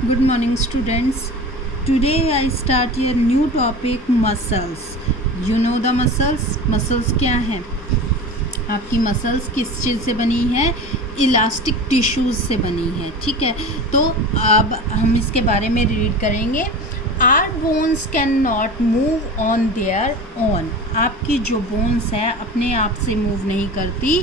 Good morning, students. Today I start a new topic, muscles. You know the muscles? Muscles क्या हैं? आपकी muscles किस चीज़ से बनी है? इलास्टिक टिश्यूज़ से बनी है. ठीक है, तो अब हम इसके बारे में रीड करेंगे. Our bones can not move on their own. आपकी जो बोन्स है अपने आप से मूव नहीं करती.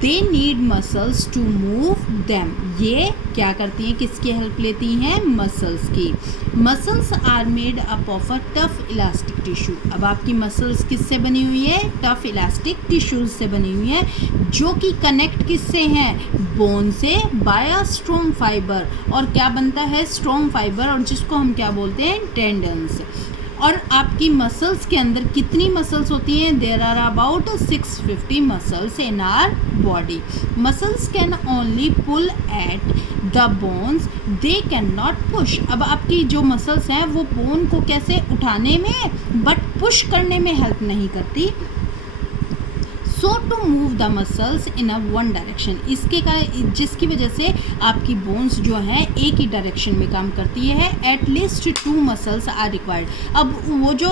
They need muscles to move them. ये क्या करती हैं, किसकी हेल्प लेती हैं? मसल्स की. Muscles are made up of a tough elastic tissue. अब आपकी मसल्स किससे बनी हुई है? टफ इलास्टिक टिश्यूज से बनी हुई है, जो कि कनेक्ट किससे हैं? बोन से, बाय अ स्ट्रॉन्ग फाइबर. और क्या बनता है? स्ट्रॉन्ग फाइबर, और जिसको हम क्या बोलते हैं? टेंडन्स. और आपकी मसल्स के अंदर कितनी मसल्स होती हैं? There are about 650 muscles in our body. Muscles can only pull at the bones, they can not push. अब आपकी जो मसल्स हैं वो बोन को कैसे उठाने में बट पुश करने में हेल्प नहीं करती. So to move the muscles in a one direction. इसके का जिसकी वजह से आपकी बोन्स जो हैं एक ही डायरेक्शन में काम करती है. At least 2 muscles are required. अब वो जो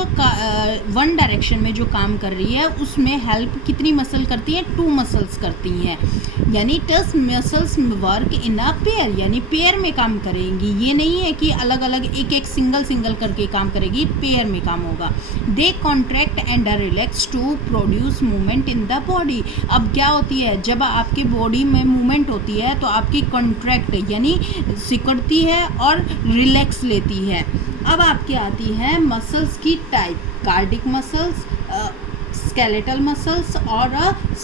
वन डायरेक्शन में जो काम कर रही है उसमें हेल्प कितनी मसल करती हैं? 2 मसल्स करती हैं. यानी 10 muscles work in a pair, यानी पेयर में काम करेंगी. ये नहीं है कि अलग अलग एक सिंगल करके काम करेगी, पेयर में काम होगा. They contract and relax to produce movement in the body. अब क्या होती है, जब आपके बॉडी में मूवमेंट होती है तो आपकी कॉन्ट्रैक्ट यानी सिकुड़ती है और रिलैक्स लेती है. अब आपके आती है मसल्स की type. Cardiac muscles, skeletal muscles और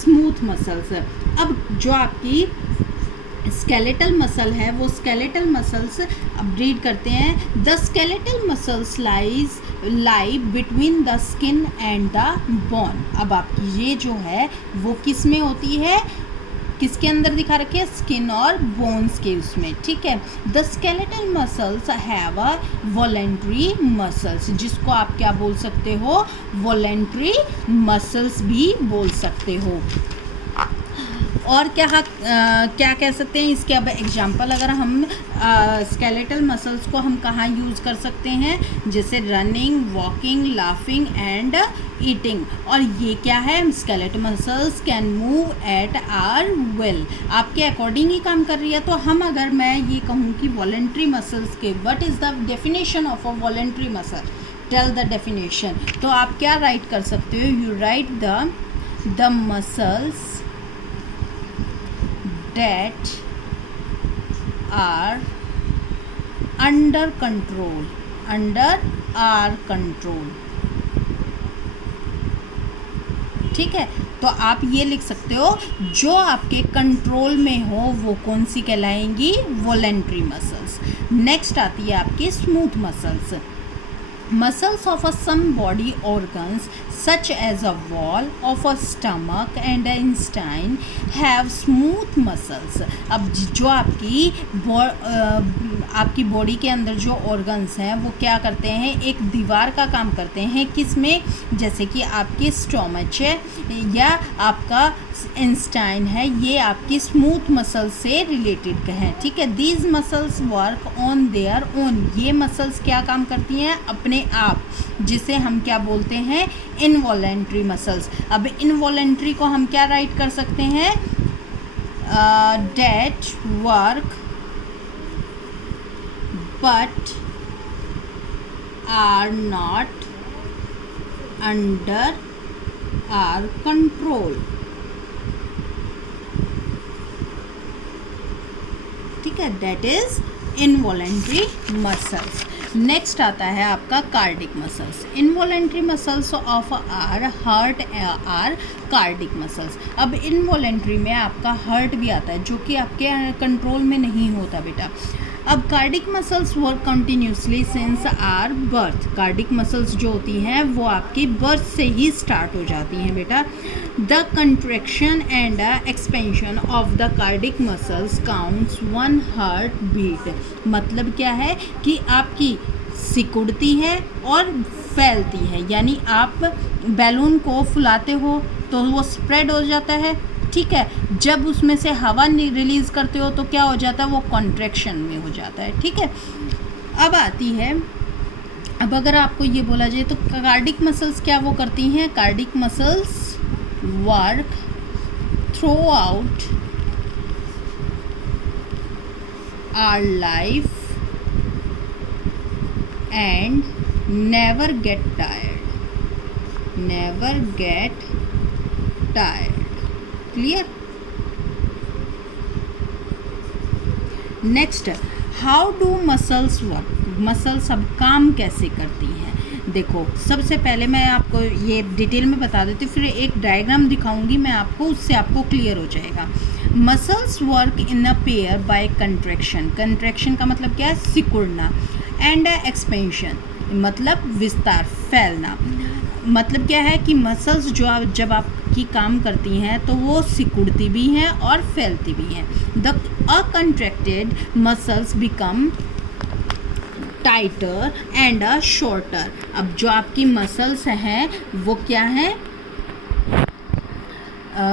स्मूथ मसल्स. अब जो आपकी स्केलेटल मसल है वो स्केलेटल मसल्स अब रीड करते हैं. The skeletal muscles lie between the skin and the bone. अब आपकी ये जो है वो किस में होती है? किसके अंदर दिखा रखे? स्किन और बोन्स के उसमें. ठीक है. The skeletal muscles have a voluntary muscles, जिसको आप क्या बोल सकते हो? वॉलेंट्री मसल्स भी बोल सकते हो. और क्या कह सकते हैं इसके? अब एग्जांपल अगर हम स्केलेटल मसल्स को हम कहाँ यूज़ कर सकते हैं? जैसे running, walking, laughing and eating. और ये क्या है? Skeletal muscles can move at our will. आपके अकॉर्डिंग ही काम कर रही है. तो हम अगर मैं ये कहूँ कि वॉलेंट्री मसल्स के what is the definition of a voluntary muscle? Tell the definition. तो आप क्या राइट कर सकते हो? You write the muscles that are under our control. ठीक है, तो आप ये लिख सकते हो जो आपके कंट्रोल में हो वो कौन सी कहलाएंगी? Voluntary muscles. नेक्स्ट आती है आपकी smooth muscles. Muscles of some body organs such as a wall of a stomach and an intestine have smooth muscles. अब जो आपकी बॉडी के अंदर जो ऑर्गन्स हैं वो क्या करते हैं? एक दीवार का काम करते हैं. किस में? जैसे कि आपकी स्टोमच है या आपका इंस्टाइन है, ये आपकी स्मूथ मसल्स से रिलेटेड हैं. ठीक है. These muscles work on their own. ये मसल्स क्या काम करती हैं? अपने आप, जिसे हम क्या बोलते हैं? Involuntary muscles. अब इनवॉलेंट्री को हम क्या राइट कर सकते हैं? That work but are not under our control. ठीक है, that is involuntary muscles. Next आता है आपका cardiac muscles. Involuntary muscles of our heart or cardiac muscles. अब इनवॉलेंट्री में आपका हार्ट भी आता है जो कि आपके कंट्रोल में नहीं होता बेटा. अब cardiac muscles work continuously since our birth. Cardiac muscles जो होती हैं वो आपकी बर्थ से ही स्टार्ट हो जाती हैं बेटा. The contraction and expansion of the cardiac muscles counts 1 heart beat. मतलब क्या है कि आपकी सिकुड़ती है और फैलती है. यानी आप बैलून को फुलाते हो तो वो स्प्रेड हो जाता है ठीक है। जब उसमें से हवा रिलीज़ करते हो तो क्या हो जाता है, वो कॉन्ट्रैक्शन में हो जाता है, ठीक है। अब आती है, अब अगर आपको ये बोला जाए तो कार्डिक मसल्स क्या वो करती हैं, cardiac muscles work throughout our life and never get tired, clear. Next, how do muscles work, muscles अब काम कैसे करती हैं। देखो सबसे पहले मैं आपको ये डिटेल में बता देती हूँ, फिर एक डायग्राम दिखाऊंगी मैं आपको, उससे आपको क्लियर हो जाएगा। Muscles work in a pair bye contraction, contraction का मतलब क्या है, सिकुड़ना, एंड एक्सपेंशन मतलब विस्तार, फैलना। मतलब क्या है कि मसल्स जो जब आपकी काम करती हैं तो वो सिकुड़ती भी हैं और फैलती भी हैं। The uncontracted muscles become tighter and shorter. अब जो आपकी मसल्स हैं वो क्या हैं,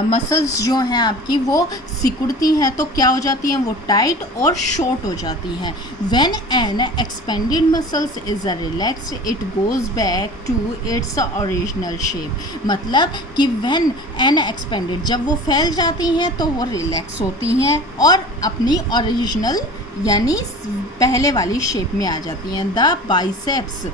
मसल्स जो हैं आपकी वो सिकुड़ती हैं तो क्या हो जाती हैं, वो टाइट और शॉर्ट हो जाती हैं। When an expanded muscles is relaxed it goes back to its original shape. मतलब कि व्हेन एन एक्सपेंडेड, जब वो फैल जाती हैं तो वो रिलैक्स होती हैं और अपनी ओरिजिनल यानी पहले वाली शेप में आ जाती हैं। द बाइसेप्स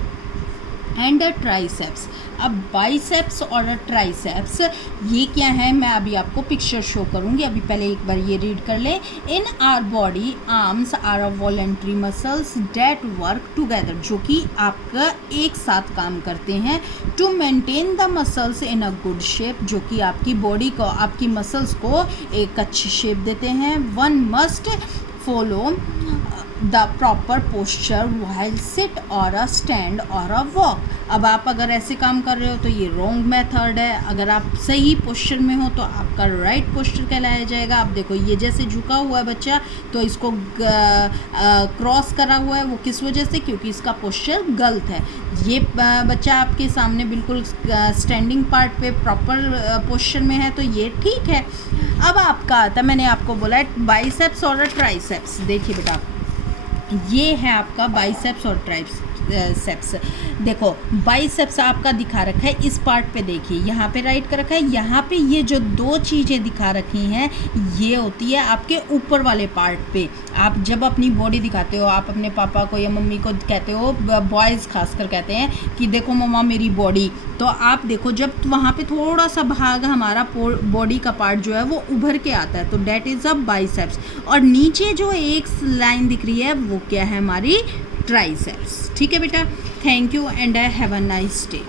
एंड ट्राइसेप्स, अब बाइसेप्स और ट्राइसेप्स ये क्या है, मैं अभी आपको पिक्चर शो करूँगी, अभी पहले एक बार ये रीड कर ले। In our body arms are a voluntary muscles that work together, जो कि आपका एक साथ काम करते हैं। To maintain the muscles in a good shape, जो कि आपकी बॉडी को, आपकी मसल्स को एक अच्छी शेप देते हैं। One must follow the proper posture while sit और अ स्टैंड और अ वॉक। अब आप अगर ऐसे काम कर रहे हो तो ये रॉन्ग मेथड है, अगर आप सही पोस्चर में हो तो आपका राइट पोस्चर कहलाया जाएगा। आप देखो ये जैसे झुका हुआ है बच्चा तो इसको क्रॉस करा हुआ है, वो किस वजह से, क्योंकि इसका पोस्चर गलत है। ये बच्चा आपके सामने बिल्कुल स्टैंडिंग पार्ट पे प्रॉपर पोस्चर में है तो ये ठीक है। अब आपका आता है, मैंने आपको बोला है बाइसेप्स और ट्राइसेप्स। देखिए बेटा ये है आपका बाइसेप्स और ट्राइसेप्स। देखो बाइसेप्स आपका दिखा रखा है इस पार्ट पे, देखिए यहाँ पे राइट कर रखा है, यहाँ पे ये जो दो चीज़ें दिखा रखी हैं ये होती है आपके ऊपर वाले पार्ट पे। आप जब अपनी बॉडी दिखाते हो, आप अपने पापा को या मम्मी को कहते हो, बॉयज़ खासकर कहते हैं कि देखो मम्मा मेरी बॉडी, तो आप देखो जब वहाँ पे थोड़ा सा भाग हमारा बॉडी का पार्ट जो है वो उभर के आता है तो डेट इज़ अ बाइसेप्स, और नीचे जो एक लाइन दिख रही है वो क्या है, हमारी ट्राइसेप्स। ठीक है बेटा, thank you and have a nice day.